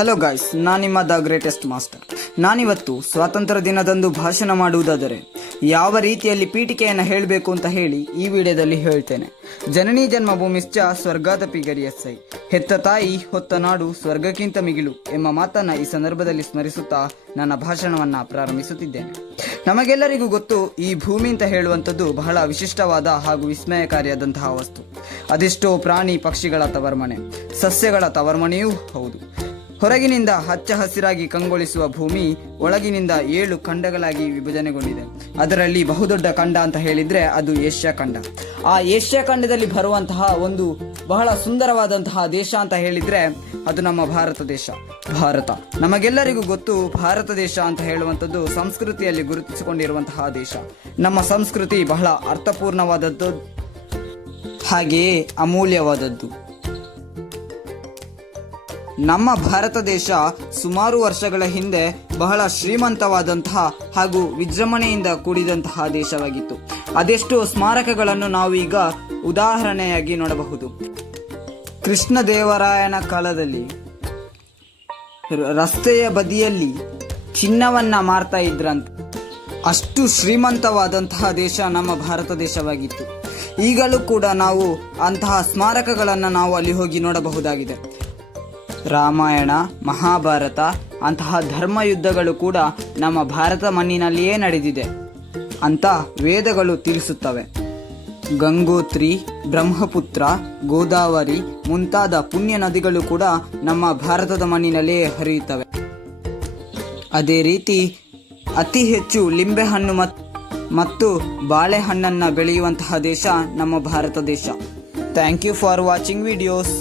Hello guys, ನಾನು ನಿಮ್ಮ the greatest master. ನಾನಿವತ್ತು ಸ್ವಾತಂತ್ರ್ಯ ದಿನದಂದು ಭಾಷಣ ಮಾಡುವುದಾದರೆ ಯಾವ ರೀತಿಯಲ್ಲಿ ಪೀಠಿಕೆಯನ್ನು ಹೇಳಬೇಕು ಅಂತ ಹೇಳಿ ಈ ವಿಡಿಯೋದಲ್ಲಿ ಹೇಳ್ತೇನೆ. ಜನನಿ ಜನ್ಮಭೂಮಿಶ್ಚ ಸ್ವರ್ಗಾದಪಿ ಗರಿಯಸ್ಸೈ, ಹೆತ್ತ ತಾಯಿ ಹೊತ್ತ ನಾಡು ಸ್ವರ್ಗಕ್ಕಿಂತ ಮಿಗಿಲು ಎಂಬ ಮಾತನ್ನ ಈ ಸಂದರ್ಭದಲ್ಲಿ ಸ್ಮರಿಸುತ್ತಾ ನನ್ನ ಭಾಷಣವನ್ನ ಪ್ರಾರಂಭಿಸುತ್ತಿದ್ದೇನೆ. ನಮಗೆಲ್ಲರಿಗೂ ಗೊತ್ತು, ಈ ಭೂಮಿ ಅಂತ ಹೇಳುವಂಥದ್ದು ಬಹಳ ವಿಶಿಷ್ಟವಾದ ಹಾಗೂ ವಿಸ್ಮಯಕಾರಿಯಾದಂತಹ ವಸ್ತು. ಅದೆಷ್ಟೋ ಪ್ರಾಣಿ ಪಕ್ಷಿಗಳ ತವರ್ಮನೆ, ಸಸ್ಯಗಳ ತವರ್ಮನೆಯೂ ಹೌದು. ಹೊರಗಿನಿಂದ ಹಚ್ಚ ಹಸಿರಾಗಿ ಕಂಗೊಳಿಸುವ ಭೂಮಿ ಒಳಗಿನಿಂದ 7 ಖಂಡಗಳಾಗಿ ವಿಭಜನೆಗೊಂಡಿದೆ. ಅದರಲ್ಲಿ ಬಹುದೊಡ್ಡ ಖಂಡ ಅಂತ ಹೇಳಿದ್ರೆ ಅದು ಏಷ್ಯಾ ಖಂಡ. ಆ ಏಷ್ಯಾ ಖಂಡದಲ್ಲಿ ಬರುವಂತಹ ಒಂದು ಬಹಳ ಸುಂದರವಾದಂತಹ ದೇಶ ಅಂತ ಹೇಳಿದ್ರೆ ಅದು ನಮ್ಮ ಭಾರತ ದೇಶ. ಭಾರತ ನಮಗೆಲ್ಲರಿಗೂ ಗೊತ್ತು, ಭಾರತ ದೇಶ ಅಂತ ಹೇಳುವಂಥದ್ದು ಸಂಸ್ಕೃತಿಯಲ್ಲಿ ಗುರುತಿಸಿಕೊಂಡಿರುವಂತಹ ದೇಶ. ನಮ್ಮ ಸಂಸ್ಕೃತಿ ಬಹಳ ಅರ್ಥಪೂರ್ಣವಾದದ್ದು, ಹಾಗೆಯೇ ಅಮೂಲ್ಯವಾದದ್ದು. ನಮ್ಮ ಭಾರತ ದೇಶ ಸುಮಾರು ವರ್ಷಗಳ ಹಿಂದೆ ಬಹಳ ಶ್ರೀಮಂತವಾದಂತಹ ಹಾಗೂ ವಿಜೃಂಭಣೆಯಿಂದ ಕೂಡಿದಂತಹ ದೇಶವಾಗಿತ್ತು. ಅದೆಷ್ಟೋ ಸ್ಮಾರಕಗಳನ್ನು ನಾವು ಈಗ ಉದಾಹರಣೆಯಾಗಿ ನೋಡಬಹುದು. ಕೃಷ್ಣದೇವರಾಯನ ಕಾಲದಲ್ಲಿ ರಸ್ತೆಯ ಬದಿಯಲ್ಲಿ ಚಿನ್ನವನ್ನ ಮಾರ್ತಾ ಇದ್ರಂತ. ಅಷ್ಟು ಶ್ರೀಮಂತವಾದಂತಹ ದೇಶ ನಮ್ಮ ಭಾರತ ದೇಶವಾಗಿತ್ತು. ಈಗಲೂ ಕೂಡ ನಾವು ಅಂತಹ ಸ್ಮಾರಕಗಳನ್ನು ನಾವು ಅಲ್ಲಿ ಹೋಗಿ ನೋಡಬಹುದಾಗಿದೆ. ರಾಮಾಯಣ, ಮಹಾಭಾರತ ಅಂತಹ ಧರ್ಮ ಯುದ್ಧಗಳು ಕೂಡ ನಮ್ಮ ಭಾರತ ಮಣ್ಣಿನಲ್ಲಿಯೇ ನಡೆದಿದೆ ಅಂತ ವೇದಗಳು ತಿಳಿಸುತ್ತವೆ. ಗಂಗೋತ್ರಿ, ಬ್ರಹ್ಮಪುತ್ರ, ಗೋದಾವರಿ ಮುಂತಾದ ಪುಣ್ಯ ನದಿಗಳು ಕೂಡ ನಮ್ಮ ಭಾರತದ ಮಣ್ಣಿನಲ್ಲಿಯೇ ಹರಿಯುತ್ತವೆ. ಅದೇ ರೀತಿ ಅತಿ ಹೆಚ್ಚು ಲಿಂಬೆಹಣ್ಣು ಮತ್ತು ಬಾಳೆಹಣ್ಣನ್ನು ಬೆಳೆಯುವಂತಹ ದೇಶ ನಮ್ಮ ಭಾರತ ದೇಶ. Thank you for watching videos.